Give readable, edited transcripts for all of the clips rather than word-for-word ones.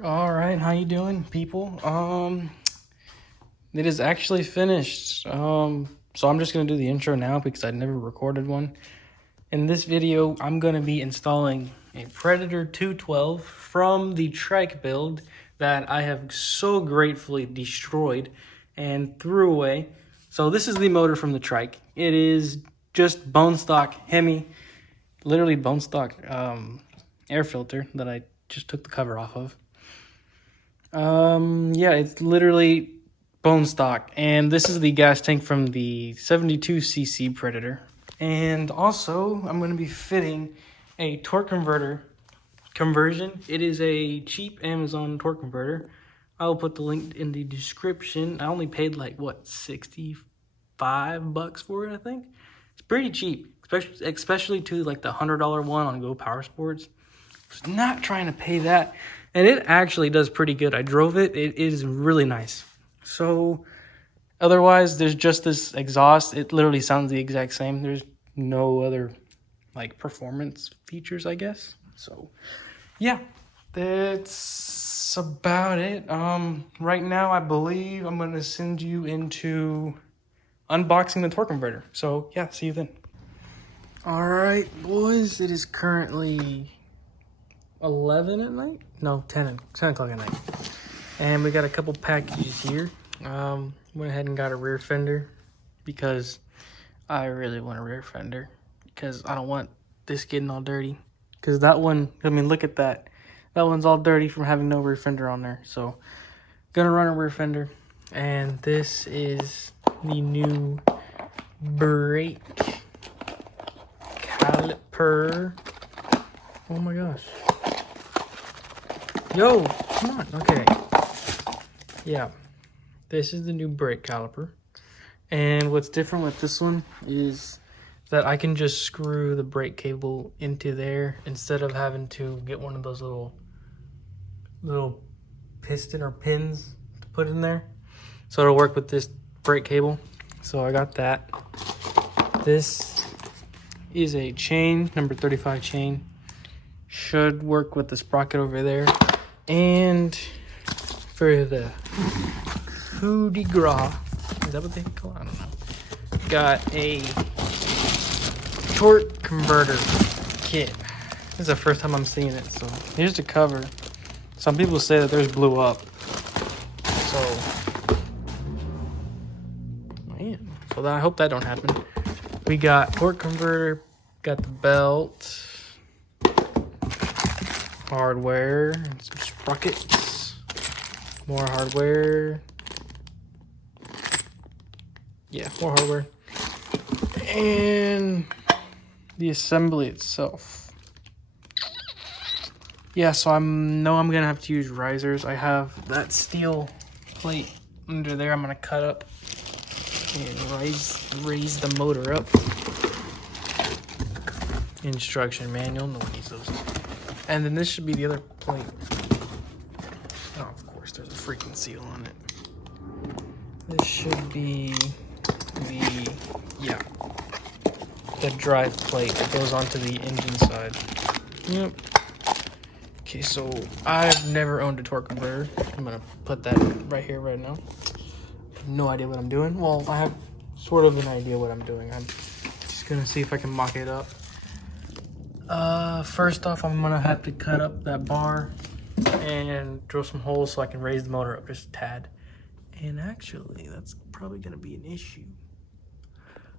All right, how you doing, people? It is actually finished. So I'm just gonna do the intro now because I never recorded one. In this video, I'm gonna be installing a Predator 212 from the Trike Build that I have so gratefully destroyed and threw away. So this is the motor from the Trike. It is just bone stock Hemi, literally bone stock air filter that I just took the cover off of. Yeah, it's literally bone stock, and this is the gas tank from the 72cc Predator. And also, I'm going to be fitting a torque conversion. It is a cheap Amazon torque converter. I will put the link in the description. I only paid like, what, $65 for it, I think? It's pretty cheap, especially to like the $100 one on Go Power Sports. I was not trying to pay that. And it actually does pretty good. I drove it. It is really nice. So otherwise, there's just this exhaust. It literally sounds the exact same. There's no other like performance features, I guess. So yeah, that's about it. Right now, I believe I'm going to send you into unboxing the torque converter. So yeah, see you then. All right, boys, it is currently 11 at night? No, 10 o'clock at night. And we got a couple packages here. Went ahead and got a rear fender because I really want a rear fender because I don't want this getting all dirty. Because that one, I mean, look at that. That one's all dirty from having no rear fender on there. So, gonna run a rear fender. And this is the new Brake Caliper. Oh my gosh. Yo, come on. Okay. Yeah. This is the new brake caliper. And what's different with this one is that I can just screw the brake cable into there instead of having to get one of those little piston or pins to put in there. So it'll work with this brake cable. So I got that. This is a chain, number 35 chain. Should work with the sprocket over there. And for the coup de grace, is that what they call it? I don't know. Got a torque converter kit. This is the first time I'm seeing it. So here's the cover. Some people say that theirs blew up. So, man. So I hope that don't happen. We got torque converter, got the belt, hardware, and some sprockets, more hardware. Yeah, more hardware. And the assembly itself. Yeah, so I know I'm gonna have to use risers. I have that steel plate under there I'm gonna cut up and raise the motor up. Instruction manual, no one needs those. And then this should be the other plate. Oh, of course, there's a freaking seal on it. This should be the drive plate that goes onto the engine side. Yep. Okay, so I've never owned a torque converter. I'm gonna put that right here, right now. No idea what I'm doing. Well, I have sort of an idea what I'm doing. I'm just gonna see if I can mock it up. First off, I'm gonna have to cut up that bar and drill some holes so I can raise the motor up just a tad. And actually, that's probably gonna be an issue.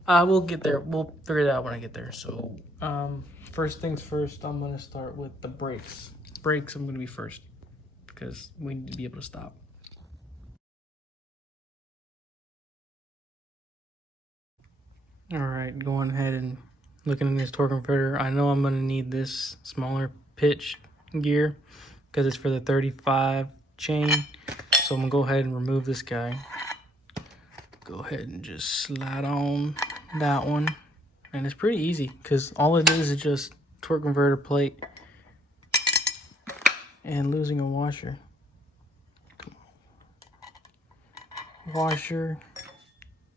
We'll get there. We'll figure it out when I get there. So, first things first, I'm gonna start with the brakes. Brakes, I'm gonna be first because we need to be able to stop. All right, going ahead and looking at this torque converter. I know I'm gonna need this smaller pitch gear because it's for the 35 chain. So I'm gonna go ahead and remove this guy. Go ahead and just slide on that one. And it's pretty easy because all it is just torque converter plate and losing a washer. Come on. Washer.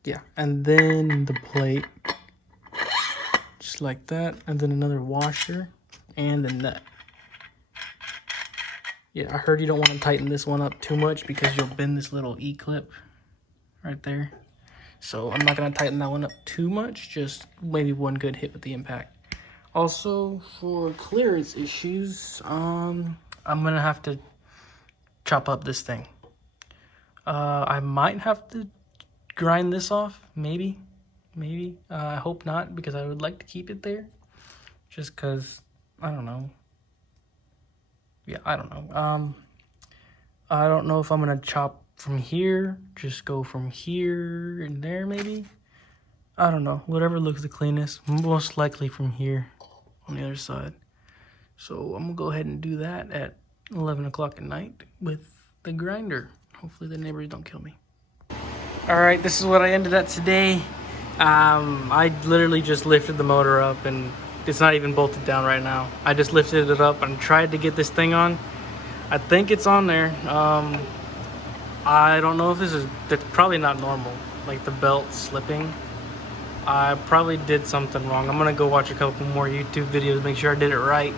Yeah, and then the plate. Just like that. And then another washer and a nut. Yeah, I heard you don't want to tighten this one up too much because you'll bend this little E-clip right there. So I'm not going to tighten that one up too much, just maybe one good hit with the impact. Also, for clearance issues, I'm going to have to chop up this thing. I might have to grind this off, maybe. I hope not, because I would like to keep it there. Just because, I don't know. Yeah, I don't know. I don't know if I'm going to chop from here, just go from here and there maybe. I don't know, whatever looks the cleanest, most likely from here on the other side. So I'm gonna go ahead and do that at 11 o'clock at night with the grinder. Hopefully the neighbors don't kill me. All right, this is what I ended at today. I literally just lifted the motor up and it's not even bolted down right now. I just lifted it up and tried to get this thing on. I think it's on there. I don't know if that's probably not normal, like the belt slipping. I probably did something wrong. I'm gonna go watch a couple more YouTube videos, make sure I did it right.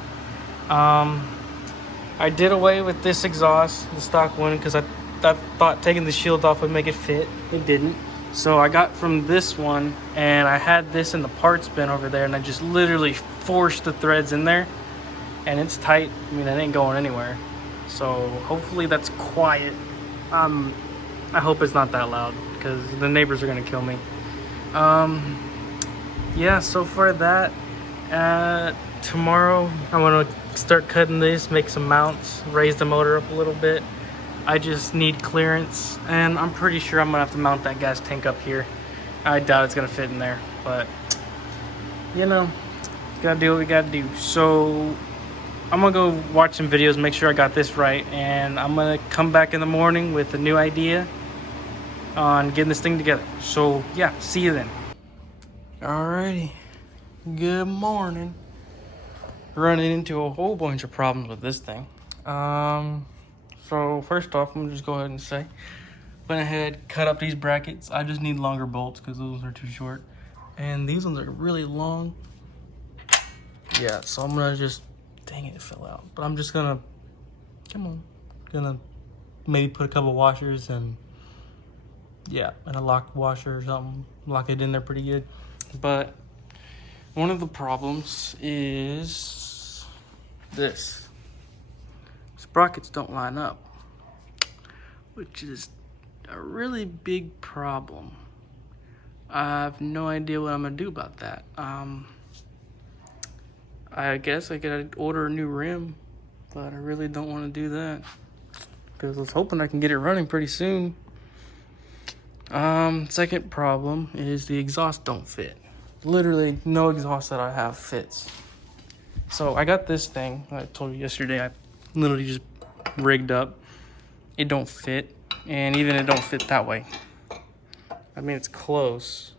I did away with this exhaust, the stock one, because I thought taking the shield off would make it fit. It didn't. So I got from this one, and I had this in the parts bin over there, and I just literally forced the threads in there, and it's tight. I mean, it ain't going anywhere. So hopefully that's quiet. I hope it's not that loud, because the neighbors are gonna kill me. Yeah, so for that, tomorrow I want to start cutting this, make some mounts, raise the motor up a little bit. I just need clearance, and I'm pretty sure I'm gonna have to mount that gas tank up here. I doubt it's gonna fit in there, but you know, gotta do what we gotta do. So I'm gonna go watch some videos, make sure I got this right, and I'm gonna come back in the morning with a new idea on getting this thing together. So yeah, see you then. Alrighty, good morning. Running into a whole bunch of problems with this thing. So first off, I'm gonna just go ahead and say, went ahead, cut up these brackets. I just need longer bolts because those are too short, and these ones are really long. Yeah, so I'm gonna just, dang it fell out, but I'm just gonna, gonna maybe put a couple washers and yeah, and a lock washer or something, lock it in there pretty good. But one of the problems is this. Sprockets don't line up, which is a really big problem. I have no idea what I'm gonna do about that. I guess I could order a new rim, but I really don't want to do that because I was hoping I can get it running pretty soon. Second problem is the exhaust don't fit. Literally no exhaust that I have fits. So I got this thing I told you yesterday. I literally just rigged up. It don't fit, and even it don't fit that way. I mean, it's close,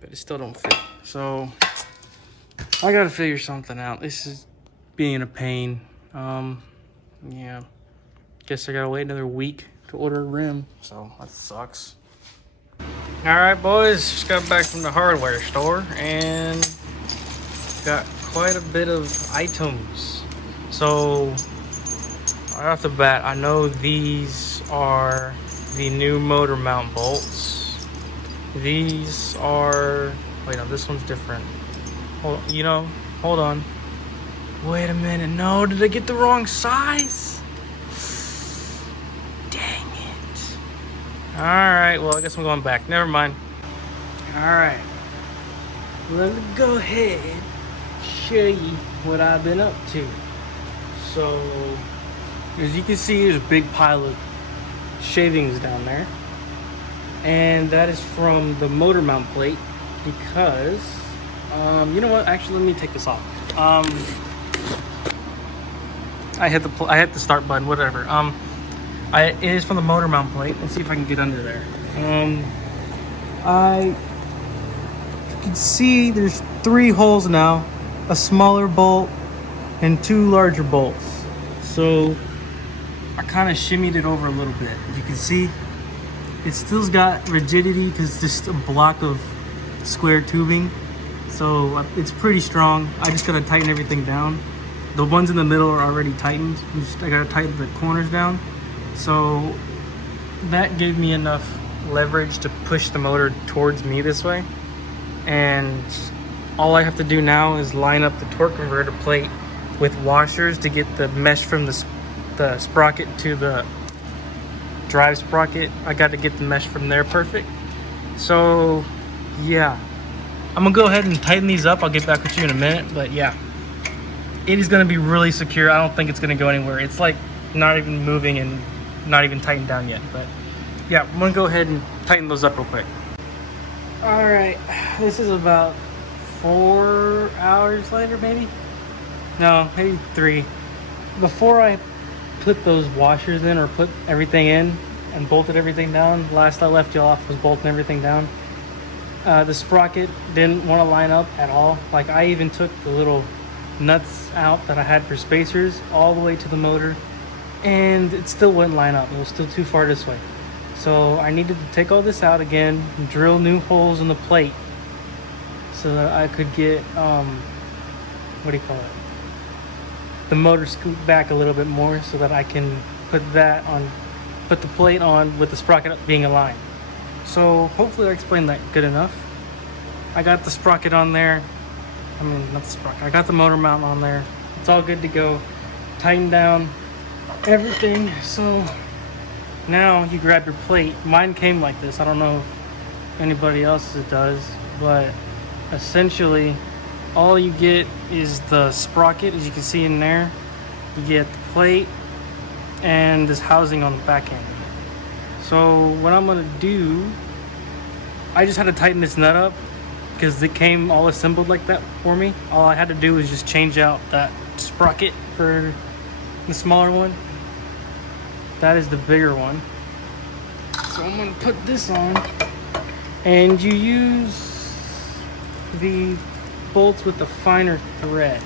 but it still don't fit. So I gotta figure something out. This is being a pain. Yeah, guess I gotta wait another week to order a rim, so that sucks. All right, boys, just got back from the hardware store and got quite a bit of items. So right off the bat, I know these are the new motor mount bolts. These are, wait, no, this one's different. Hold on. Wait a minute, no, did I get the wrong size? Dang it. All right, well, I guess I'm going back. Never mind. All right, let me go ahead and show you what I've been up to. So, as you can see, there's a big pile of shavings down there. And that is from the motor mount plate because, you know what? Actually, let me take this off. I hit the start button, whatever. It is from the motor mount plate. Let's see if I can get under there. You can see there's 3 holes now, a smaller bolt and 2 larger bolts. So I kind of shimmied it over a little bit. As you can see, it still's got rigidity because it's just a block of square tubing. So it's pretty strong. I just gotta tighten everything down. The ones in the middle are already tightened. I gotta tighten the corners down. So that gave me enough leverage to push the motor towards me this way. And all I have to do now is line up the torque converter plate with washers to get the mesh from the sprocket to the drive sprocket. I got to get the mesh from there perfect. So yeah, I'm gonna go ahead and tighten these up. I'll get back with you in a minute, but yeah, it is gonna be really secure. I don't think it's gonna go anywhere. It's like not even moving and not even tightened down yet, but yeah, I'm gonna go ahead and tighten those up real quick. All right, this is about 4 hours later, maybe? No, maybe 3. Before I put those washers in, or put everything in and bolted everything down, last I left you off was bolting everything down. The sprocket didn't want to line up at all. Like, I even took the little nuts out that I had for spacers all the way to the motor, and it still wouldn't line up. It was still too far this way. So I needed to take all this out again, drill new holes in the plate so that I could get, what do you call it? The motor scoot back a little bit more so that I can put the plate on with the sprocket being aligned. So hopefully I explained that good enough. I got the sprocket on there. I mean, not the sprocket. I got the motor mount on there. It's all good to go. Tighten down everything. So now you grab your plate. Mine came like this. I don't know if anybody else's does, but essentially all you get is the sprocket, as you can see in there. You get the plate and this housing on the back end. So what I'm gonna do, I just had to tighten this nut up because it came all assembled like that for me. All I had to do was just change out that sprocket for the smaller one. That is the bigger one. So I'm gonna put this on, and you use the bolts with the finer thread.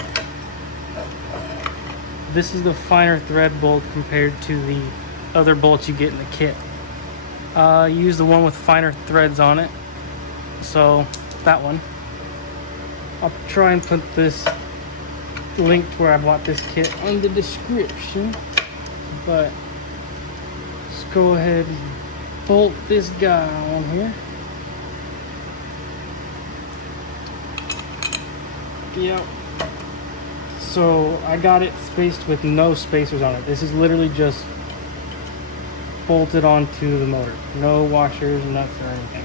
This is the finer thread bolt compared to the other bolts you get in the kit. Use the one with finer threads on it. So that one. I'll try and put this link to where I bought this kit in the description. But let's go ahead and bolt this guy on here. Yep. So I got it spaced with no spacers on it. This is literally just bolted onto the motor. No washers, nuts, or anything.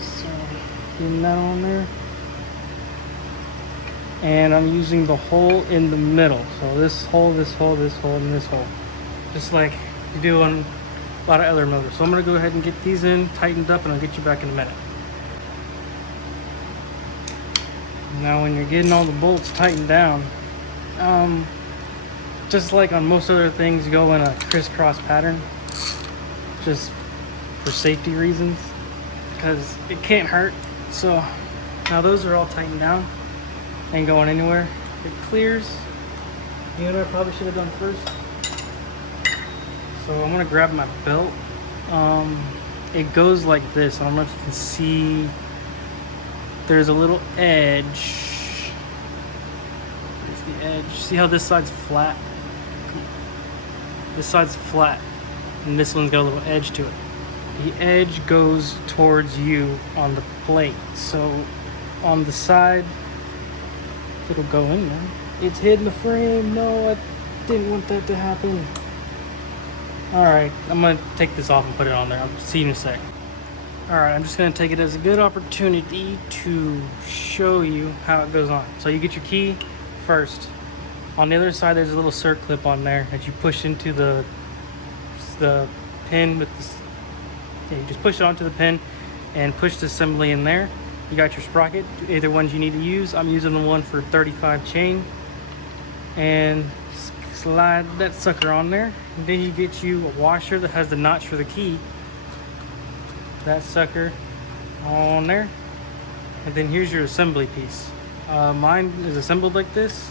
So getting that on there. And I'm using the hole in the middle. So this hole, this hole, this hole, and this hole. Just like you do on a lot of other motors. So I'm gonna go ahead and get these in, tightened up, and I'll get you back in a minute. Now when you're getting all the bolts tightened down, just like on most other things, go in a crisscross pattern, just for safety reasons, because it can't hurt. So now those are all tightened down, ain't going anywhere. It clears. You know what I probably should have done first? So I'm gonna grab my belt. It goes like this. I don't know if you can see. There's a little edge. There's the edge. See how this side's flat? This side's flat, and this one's got a little edge to it. The edge goes towards you on the plate. So on the side, it'll go in there. It's hitting the frame. No, I didn't want that to happen. Alright, I'm gonna take this off and put it on there. I'll see you in a sec. Alright, I'm just gonna take it as a good opportunity to show you how it goes on. So you get your key first. On the other side, there's a little circlip on there that you push into the pin with this. Yeah, you just push it onto the pin and push the assembly in there. You got your sprocket, either ones you need to use. I'm using the one for 35 chain. And slide that sucker on there. And then you get you a washer that has the notch for the key. That sucker on there. And then here's your assembly piece. Mine is assembled like this.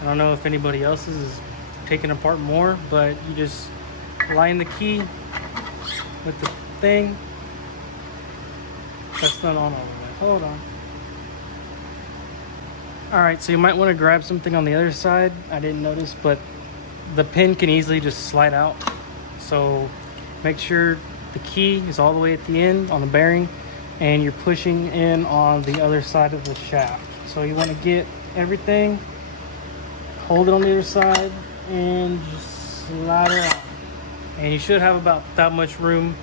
I don't know if anybody else's is taken apart more, but you just line the key with the thing. That's not on all the way. Hold on. All right, so you might want to grab something on the other side. I didn't notice, but the pin can easily just slide out. So make sure the key is all the way at the end on the bearing, and you're pushing in on the other side of the shaft. So you want to get everything, hold it on the other side, and just slide it out. And you should have about that much room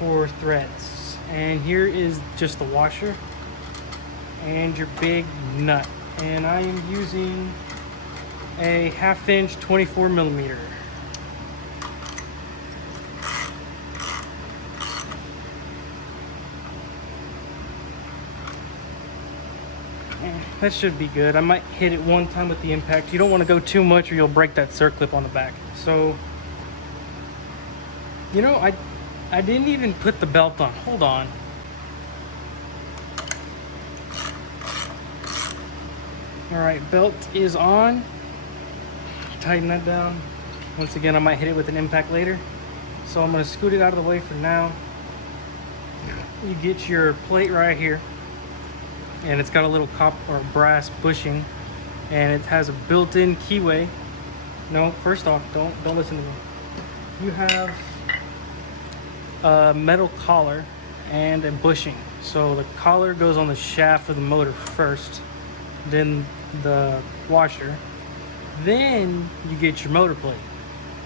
for threads. And here is just the washer and your big nut. And I am using a 1/2 inch 24 millimeter. That should be good. I might hit it one time with the impact. You don't want to go too much or you'll break that circlip on the back. So, you know, I didn't even put the belt on. Hold on. All right, belt is on. Tighten that down. Once again, I might hit it with an impact later. So I'm gonna scoot it out of the way for now. You get your plate right here, and it's got a little copper or brass bushing, and it has a built-in keyway. No, first off, don't listen to me. You have a metal collar and a bushing. So the collar goes on the shaft of the motor first, then the washer, then you get your motor plate.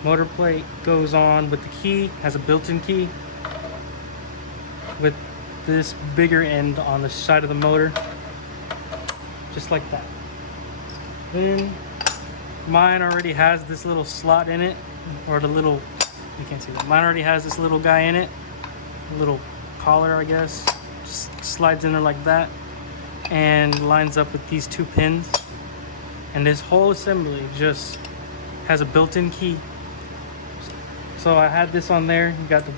Motor plate goes on with the key, has a built-in key with this bigger end on the side of the motor, just like that. Then mine already has this little slot in it, or the little, you can't see that. Mine already has this little guy in it, a little collar, I guess. Just slides in there like that and lines up with these two pins. And this whole assembly just has a built-in key. So I had this on there. You got the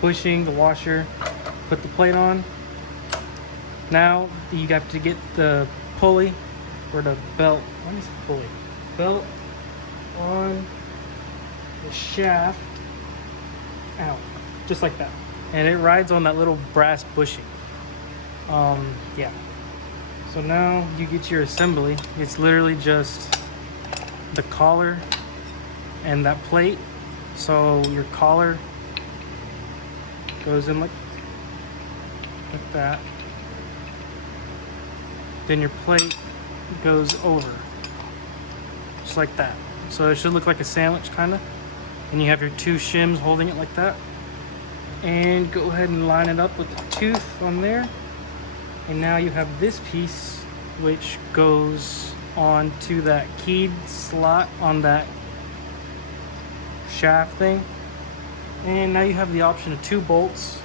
bushing, the washer, put the plate on. Now you have to get the pulley or the belt. What is the pulley? Belt on the shaft out, just like that. And it rides on that little brass bushing. Yeah. So now you get your assembly. It's literally just the collar and that plate. So your collar goes in like that. Then your plate goes over, just like that. So it should look like a sandwich kind of. And you have your two shims holding it like that. And go ahead and line it up with the tooth on there. And now you have this piece, which goes onto that keyed slot on that shaft thing. And now you have the option of 2 bolts.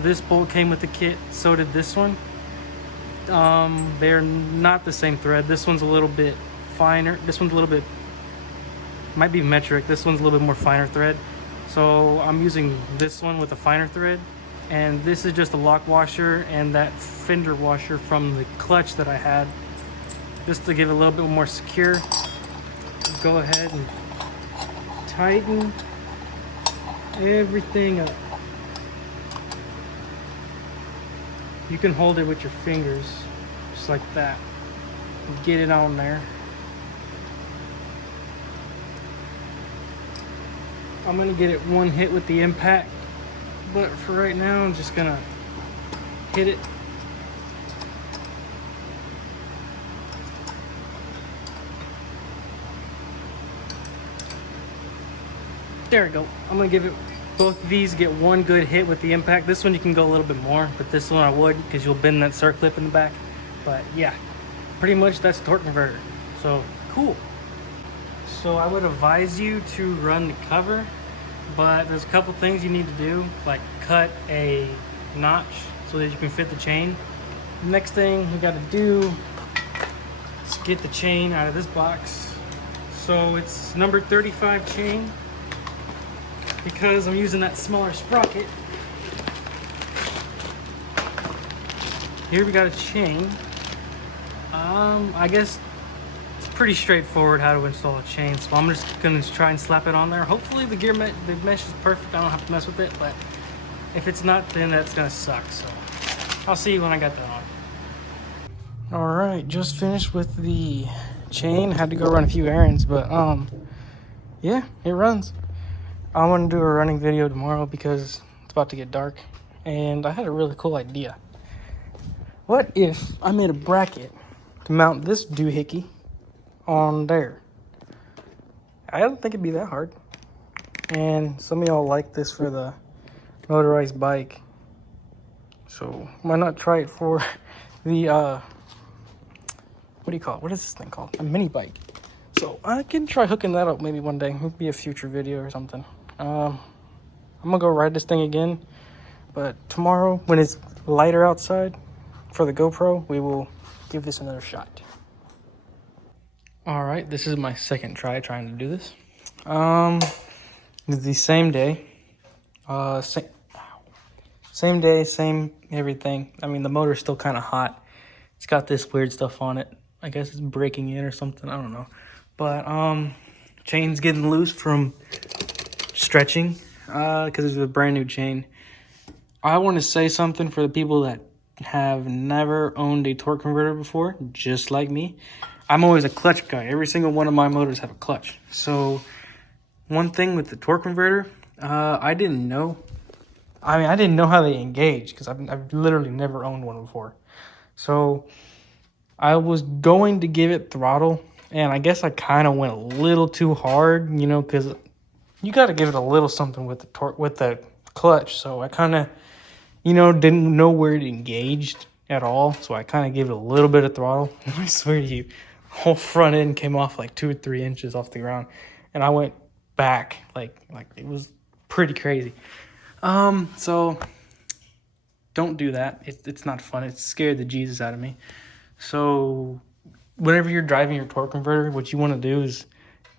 This bolt came with the kit, so did this one. They're not the same thread. This one's a little bit finer. This one's a little bit, might be metric. This one's a little bit more finer thread. So I'm using this one with a finer thread. And this is just a lock washer and that fender washer from the clutch that I had, just to give it a little bit more secure. Go ahead and tighten everything up. You can hold it with your fingers, just like that. Get it on there. I'm gonna get it one hit with the impact, but for right now, I'm just gonna hit it. There we go. I'm gonna give it, both of these get one good hit with the impact. This one you can go a little bit more, but this one I would, because you'll bend that circlip in the back. But yeah, pretty much that's torque converter. So cool. So I would advise you to run the cover, but there's a couple things you need to do, like cut a notch so that you can fit the chain. Next thing we got to do is get the chain out of this box. So it's number 35 chain, because I'm using that smaller sprocket. Here we got a chain. I guess it's pretty straightforward how to install a chain, so I'm just gonna try and slap it on there. Hopefully the the mesh is perfect. I don't have to mess with it, but if it's not, then that's gonna suck. So I'll see you when I got that on. All right, just finished with the chain. Had to go run a few errands, but yeah, it runs. I want to do a running video tomorrow because it's about to get dark, and I had a really cool idea. What if I made a bracket to mount this doohickey on there? I don't think it'd be that hard. And some of y'all like this for the motorized bike, so why not try it for the what do you call it? What is this thing called? A mini bike. So I can try hooking that up maybe one day. It'll be a future video or something. I'm gonna go ride this thing again, but tomorrow when it's lighter outside for the GoPro, we will give this another shot. All right, this is my second try trying to do this. It's the same day. Same day, same everything. I mean, the motor's still kind of hot. It's got this weird stuff on it. I guess it's breaking in or something. I don't know. But chain's getting loose from stretching because it's a brand new chain. I want to say something for the people that have never owned a torque converter before, just like me. I'm always a clutch guy. Every single one of my motors have a clutch. So one thing with the torque converter, I didn't know. I mean, I didn't know how they engage because I've literally never owned one before. So I was going to give it throttle, and I guess I kind of went a little too hard, you know, because you got to give it a little something with the torque, with the clutch. So I kind of, you know, didn't know where it engaged at all. So I kind of gave it a little bit of throttle. And I swear to you, the whole front end came off like 2 or 3 inches off the ground, and I went back like it was pretty crazy. So don't do that. It's not fun. It scared the Jesus out of me. So whenever you're driving your torque converter, what you want to do is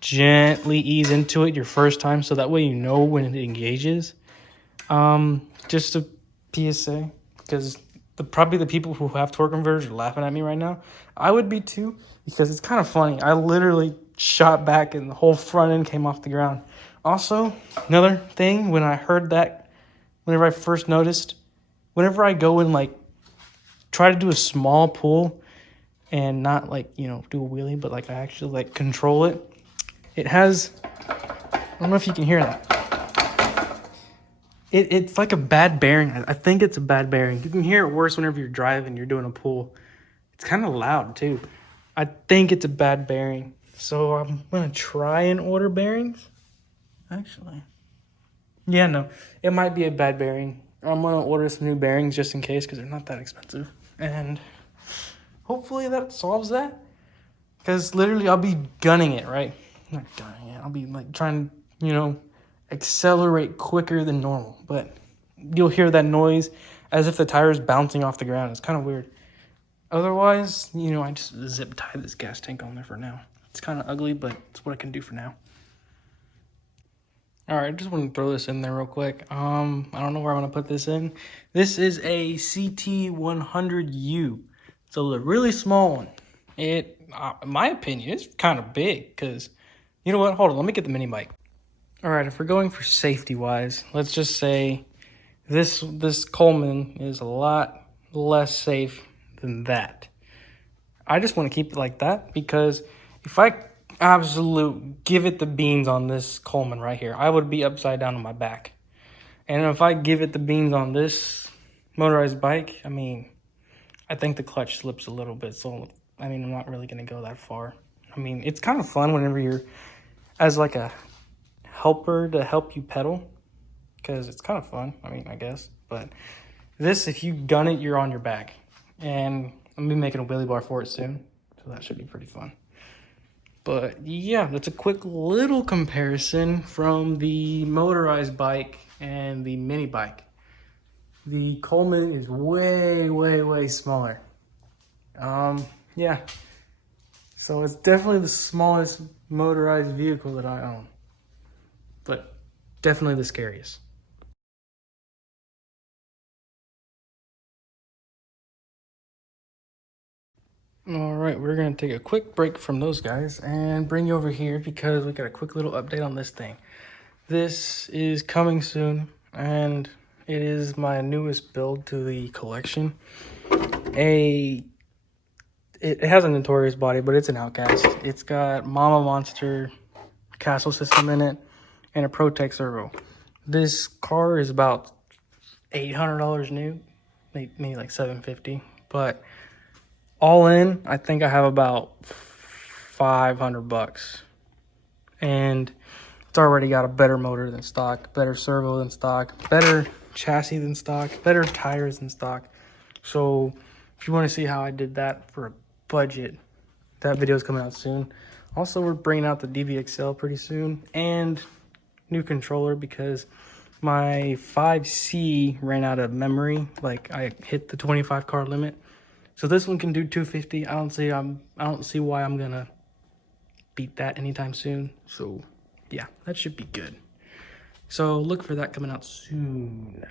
gently ease into it your first time, so that way you know when it engages. Just a PSA, because probably the people who have torque converters are laughing at me right now. I would be too, because it's kind of funny. I literally shot back and the whole front end came off the ground. Also, another thing, when I heard that, whenever I first noticed, whenever I go and like try to do a small pull and not like, you know, do a wheelie, but like I actually like control it, it has, I don't know if you can hear that. It's like a bad bearing. I think it's a bad bearing. You can hear it worse whenever you're driving, you're doing a pull. It's kind of loud too. I think it's a bad bearing. So I'm going to try and order bearings. Actually. Yeah, no. It might be a bad bearing. I'm going to order some new bearings just in case because they're not that expensive. And hopefully that solves that. Because literally I'll be gunning it, right? Not gunning it. I'll be like trying to, you know, accelerate quicker than normal. But you'll hear that noise as if the tire is bouncing off the ground. It's kind of weird. Otherwise, you know, I just zip tie this gas tank on there for now. It's kind of ugly, but it's what I can do for now. All right, I just want to throw this in there real quick. I don't know where I'm going to put this in. This is a CT100U. It's a really small one. It, in my opinion, it's kind of big because, you know what? Hold on, let me get the mini bike. All right, if we're going for safety-wise, let's just say this Coleman is a lot less safe than that. I just want to keep it like that because if I absolute give it the beans on this Coleman right here, I would be upside down on my back. And if I give it the beans on this motorized bike, I mean, I think the clutch slips a little bit. So, I mean, I'm not really going to go that far. I mean, it's kind of fun whenever you're as like a helper to help you pedal because it's kind of fun. I mean, I guess. But this, if you gun it, you're on your back. And I'm going to be making a wheelie bar for it soon. So that should be pretty fun. But yeah, that's a quick little comparison from the motorized bike and the mini bike. The Coleman is way, way, way smaller. Yeah. So it's definitely the smallest motorized vehicle that I own. But definitely the scariest. All right, we're going to take a quick break from those guys and bring you over here because we got a quick little update on this thing. This is coming soon, and it is my newest build to the collection. A it has a Notorious body, but it's an Outcast. It's got Mama Monster castle system in it and a Protec servo. This car is about $800 new, maybe like $750, but all in, I think I have about $500, and it's already got a better motor than stock, better servo than stock, better chassis than stock, better tires than stock. So if you want to see how I did that for a budget, that video is coming out soon. Also, we're bringing out the DVXL pretty soon, and new controller because my 5C ran out of memory. Like, I hit the 25 car limit. So this one can do 250. I don't see why I'm gonna beat that anytime soon. So yeah, that should be good. So look for that coming out soon.